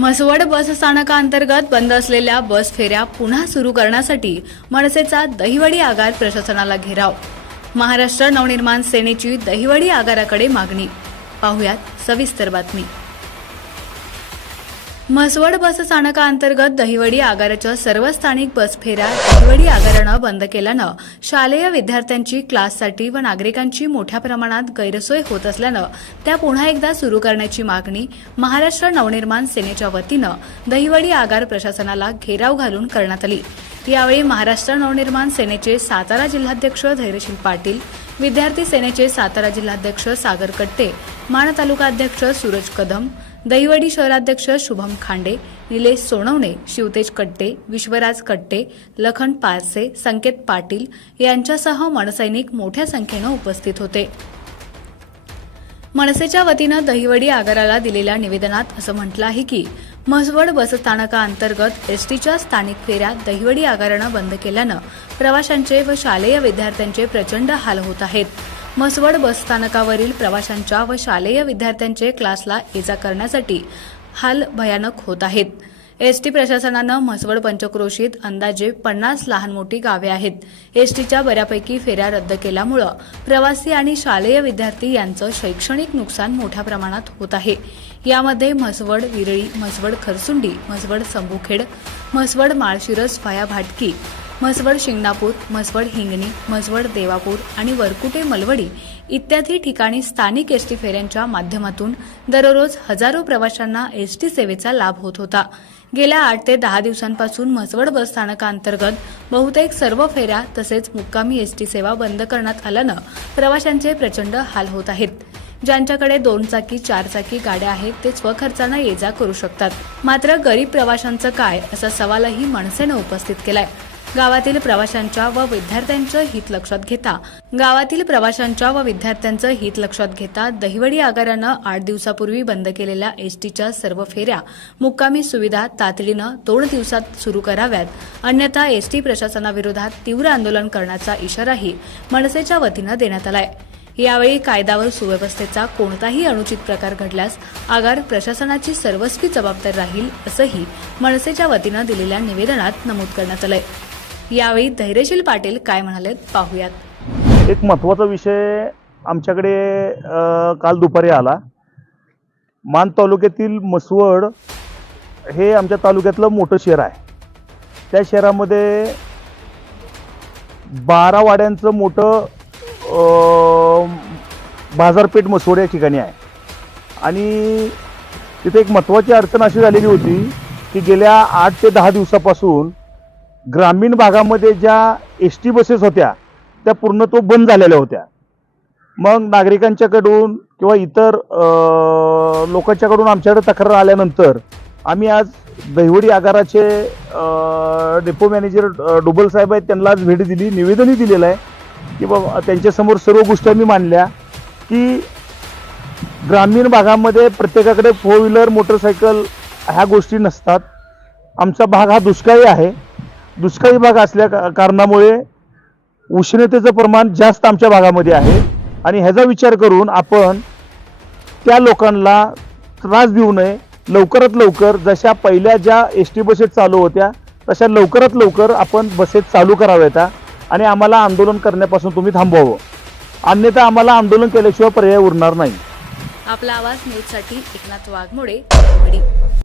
म्हसवड बस स्थानकाअंतर्गत बंद असलेल्या बस फेऱ्या पुन्हा सुरू करण्यासाठी मनसेचा दहिवडी आगार प्रशासनाला घेराव। महाराष्ट्र नवनिर्माण सेनेची दहिवडी आगाराकडे मागणी। पाहुयात सविस्तर बातमी। म्हसवड बस स्थानकाअंतर्गत दहिवडी आगाराच्या सर्व स्थानिक बस फेऱ्या दहिवडी आगारानं बंद केल्यानं शालेय विद्यार्थ्यांची क्लाससाठी व नागरिकांची मोठ्या प्रमाणात गैरसोय होत असल्यानं त्या पुन्हा एकदा सुरू करण्याची मागणी महाराष्ट्र नवनिर्माण सेनेच्या वतीनं दहिवडी आगार प्रशासनाला घेराव घालून करण्यात आली। यावेळी महाराष्ट्र नवनिर्माण सेनेचे सातारा जिल्हाध्यक्ष धैर्यशील पाटील, विद्यार्थी सेनेचे सातारा जिल्हाध्यक्ष सागर कट्टे, माण तालुका अध्यक्ष सूरज कदम, दहिवडी शहराध्यक्ष शुभम खांडे, निलेश सोनवणे, शिवतेज कट्टे, विश्वराज कट्टे, लखन पारसे, संकेत पाटील यांच्यासह मनसैनिक मोठ्या संख्येनं उपस्थित होते। मनसेच्या वतीनं दहिवडी आगाराला दिलेल्या निवेदनात असं म्हटलं आहे की म्हसवड बसस्थानकाअंतर्गत एसटीच्या स्थानिक फेऱ्या दहिवडी आगारानं बंद केल्यानं प्रवाशांचे व शालेय विद्यार्थ्यांचे प्रचंड हाल होत आहेत। म्हसवड बसस्थानकावरील प्रवाशांच्या व शालेय विद्यार्थ्यांचे क्लासला ये-जा करण्यासाठी हाल भयानक होत आहेत। एसटी प्रशासनानं म्हसवड पंचक्रोशीत अंदाजे 50 लहान मोठी गावे आहेत। एसटीच्या बऱ्यापैकी फेऱ्या रद्द केल्यामुळे प्रवासी आणि शालेय विद्यार्थी यांचं शैक्षणिक नुकसान मोठ्या प्रमाणात होत आहे। यामध्ये म्हसवड विरळी, म्हसवड खरसुंडी, म्हसवड संभूखेड, म्हसवड माळशिरस व्हाया भाटकी, म्हसवड शिंगणापूर, म्हसवड हिंगणी, म्हसवड देवापूर आणि वरकुटे मलवडी इत्यादी ठिकाणी स्थानिक एसटी फेऱ्यांच्या माध्यमातून दररोज हजारो प्रवाशांना एसटी सेवेचा लाभ होत होता। गेल्या 8 ते 10 दिवसांपासून म्हसवड बसस्थानकाअंतर्गत बहुतेक सर्व फेऱ्या तसेच मुक्कामी एसटी सेवा बंद करण्यात आल्यानं प्रवाशांचे प्रचंड हाल होत आहेत। ज्यांच्याकडे 2 चाकी 4 चाकी गाड्या आहेत ते स्वखर्चानं ये-जा करू शकतात, मात्र गरीब प्रवाशांचं काय असा सवालही मनसेनं उपस्थित केलाय। गावातील प्रवाशांच्या व विद्यार्थ्यांचं हित लक्षात घेता दहिवडी आगारानं 8 दिवसापूर्वी बंद केलेल्या एसटीच्या सर्व फेऱ्या मुक्कामी सुविधा तातडीनं 2 दिवसात सुरू कराव्यात, अन्यथा एसटी प्रशासनाविरोधात तीव्र आंदोलन करण्याचा इशाराही मनसेच्या वतीनं देण्यात आलाय। यावेळी कायदा व सुव्यवस्थेचा कोणताही अनुचित प्रकार घडल्यास आगार प्रशासनाची सर्वस्वी जबाबदार राहील असंही मनसेच्या वतीनं दिलेल्या निवेदनात नमूद करण्यात आलंय। यावेळी धैर्यशील पाटील काय म्हणालेत पाहुयात। एक महत्त्वाचा विषय आमच्याकडे काल दुपारी आला। मान तालुक्यातील म्हसवड हे आमच्या तालुक्यातलं मोठं शहर आहे। त्या शहरामध्ये 12 वाड्यांचं मोठं बाजारपेठ म्हसवड या ठिकाणी आहे आणि तिथे एक महत्त्वाची अडचण अशी झालेली होती की गेल्या 8 ते 10 दिवसापासून ग्रामीण भागामध्ये ज्या एसटी बसेस होत्या त्या पूर्णतः बंद झालेल्या होत्या। मग नागरिकांच्याकडून किंवा इतर लोकांच्याकडून आमच्याकडे तक्रार आल्यानंतर आम्ही आज दहिवडी आगाराचे डेपो मॅनेजर डुबल साहेब आहेत, त्यांना आज भेट दिली, निवेदनही दिलेलं आहे की बाबा त्यांच्यासमोर सर्व गोष्टी आम्ही मांडल्या की ग्रामीण भागामध्ये प्रत्येकाकडे 4 व्हीलर मोटरसायकल ह्या गोष्टी नसतात। आमचा भाग हा दुष्काळी आहे। दुष्काळी भाग असल्या कारणामुळे उष्णतेचं प्रमाण जास्त आमच्या भागामध्ये आहे आणि ह्याचा विचार करून आपण त्या लोकांना त्रास देऊ नये, लवकरात लवकर जशा पहिल्या ज्या एसटी बसेस चालू होत्या तशा लवकरात लवकर आपण बसेस चालू कराव्यात आणि आम्हाला आंदोलन करण्यापासून तुम्ही थांबवावं, अन्यथा आम्हाला आंदोलन केल्याशिवाय पर्याय उरणार नाही। आपला आवाज न्यूजसाठी एकनाथ वाघमोडे, दहिवडी।